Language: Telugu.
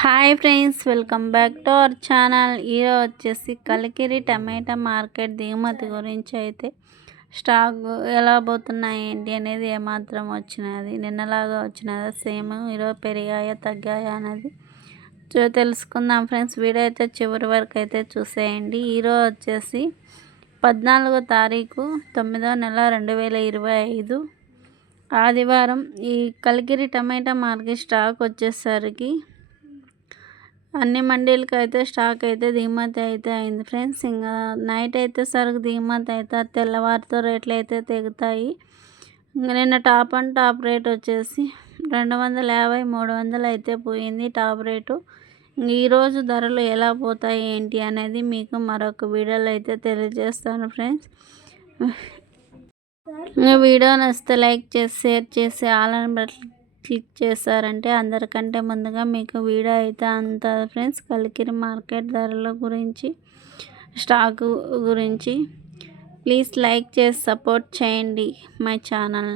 Hi friends welcome back to our channel. ఈరోజు వచ్చేసి కలికిరి టమాటా మార్కెట్ దిగుమతి గురించి అయితే స్టాక్ ఎలా పోతున్నాయి ఏంటి అనేది ఏమాత్రం వచ్చినది నిన్నలాగా వచ్చినదా సేమ్ ఈరోజు పెరిగాయా తగ్గాయా అనేది చూ తెలుసుకుందాం ఫ్రెండ్స్. వీడియో అయితే చివరి వరకు అయితే చూసేయండి. ఈరోజు వచ్చేసి పద్నాలుగో తారీఖు తొమ్మిదో నెల రెండు వేల ఇరవై ఐదు. ఆదివారం ఈ కలికిరి టమాటా మార్కెట్ స్టాక్ వచ్చేసరికి అన్ని మండీలకి అయితే స్టాక్ అయితే దిగుమతి అయితే అయింది. ఫ్రెండ్స్ ఇంకా నైట్ అయితే సరుకు దిగుమతి అయితే తెల్లవారితో రేట్లు అయితే తెగుతాయి. ఇంకా నిన్న టాప్ అండ్ టాప్ రేట్ వచ్చేసి రెండు వందల యాభై మూడు వందలు అయితే పోయింది టాప్ రేటు. ఈరోజు ధరలు ఎలా పోతాయి ఏంటి అనేది మీకు మరొక వీడియోలో అయితే తెలియజేస్తాను ఫ్రెండ్స్. వీడియో నచ్చితే లైక్ చేసి షేర్ చేసి ఆల్ బట్టలు క్లిక్ చేశారంటే అందరికంటే ముందుగా మీకు వీడియో అయితే అంత ఫ్రెండ్స్ కలికిరి మార్కెట్ ధరల గురించి స్టాక్ గురించి. ప్లీజ్ లైక్ చేసి సపోర్ట్ చేయండి మై ఛానల్.